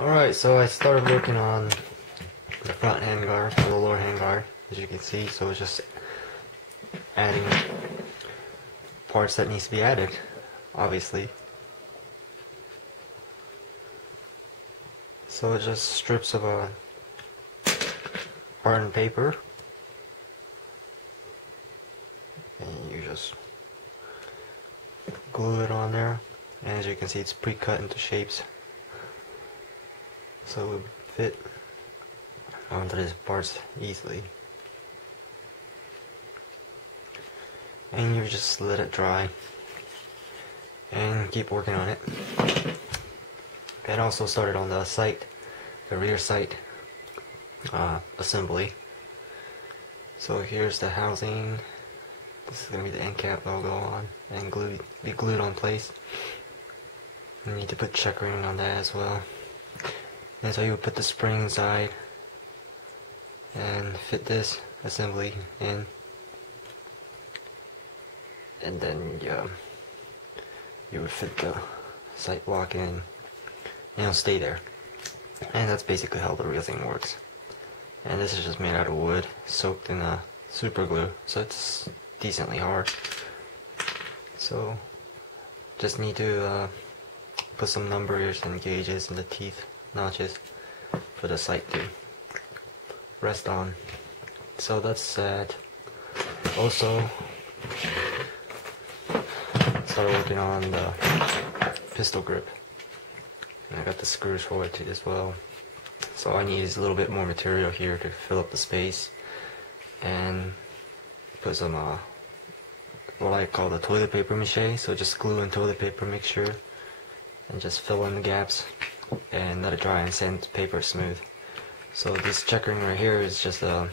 Alright, so I started working on the front handguard, the lower handguard, as you can see, so it's just adding parts that needs to be added, obviously. So it's just strips of hardened paper, and you just glue it on there, and as you can see it's pre-cut into shapes, so it would fit onto these parts easily. And you just let it dry and keep working on it. And also started on the sight, the rear sight assembly. So here's the housing. This is going to be the NCAP logo on and be glued on place. You need to put checkering on that as well. And so you would put the spring side and fit this assembly in, and then you would fit the sight block in, and it'll stay there. And that's basically how the real thing works. And this is just made out of wood soaked in super glue, so it's decently hard. So just need to put some numbers and gauges in the teeth notches for the sight to rest on. So that's that. Also started working on the pistol grip, and I got the screws for it as well. So I need a little bit more material here to fill up the space and put some what I call the toilet paper mache. So just glue and toilet paper mixture and just fill in the gaps and let it dry and sand paper smooth. So this checkering right here is just a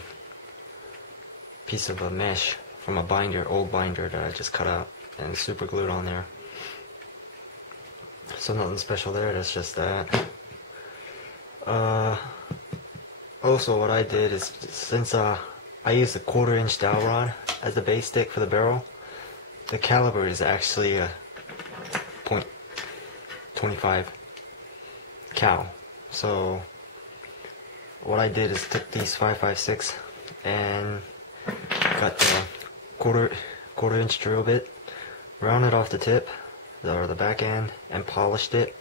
piece of a mesh from a binder, old binder that I just cut out and super glued on there. So nothing special there, that's just that. Also what I did is, since I used a 1/4 inch dowel rod as the base stick for the barrel, the caliber is actually a .25 cal. So what I did is took these 5.56 and got the quarter inch drill bit, rounded off the tip or the back end, and polished it.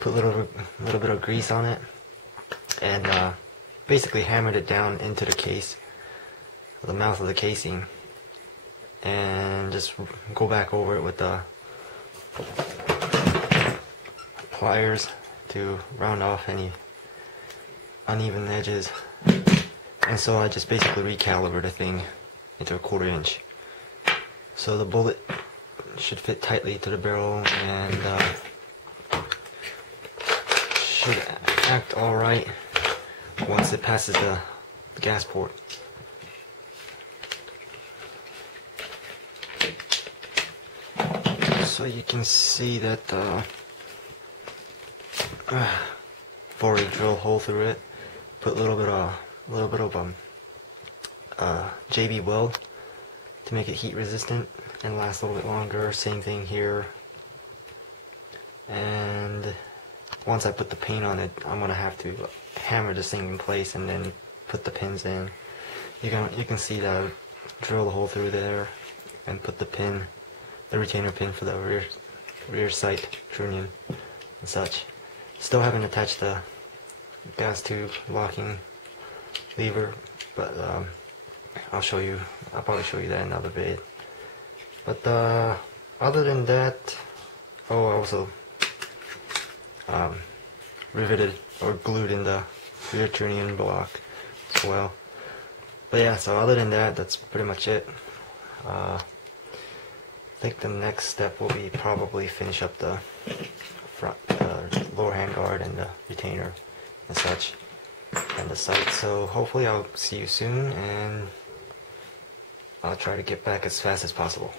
Put a little bit of grease on it, and basically hammered it down into the case, the mouth of the casing, and just go back over it with the pliers to round off any uneven edges. And so I just basically recalibrated the thing into a 1/4 inch. So the bullet should fit tightly to the barrel and should act alright once it passes the gas port. So you can see that before we drill a hole through it, put a little bit of JB weld to make it heat resistant and last a little bit longer. Same thing here. And once I put the paint on it, I'm gonna have to hammer this thing in place and then put the pins in. You can see that I drill the hole through there and put the pin, the retainer pin for the rear sight trunnion and such. Still haven't attached the gas tube locking lever, but I'll probably show you that in another vid. But other than that, I also riveted or glued in the rear trunnion block as well. But yeah, so other than that, that's pretty much it. I think the next step will be probably finish up the front, lower handguard and the retainer and such, and the sight. So hopefully I'll see you soon, and I'll try to get back as fast as possible.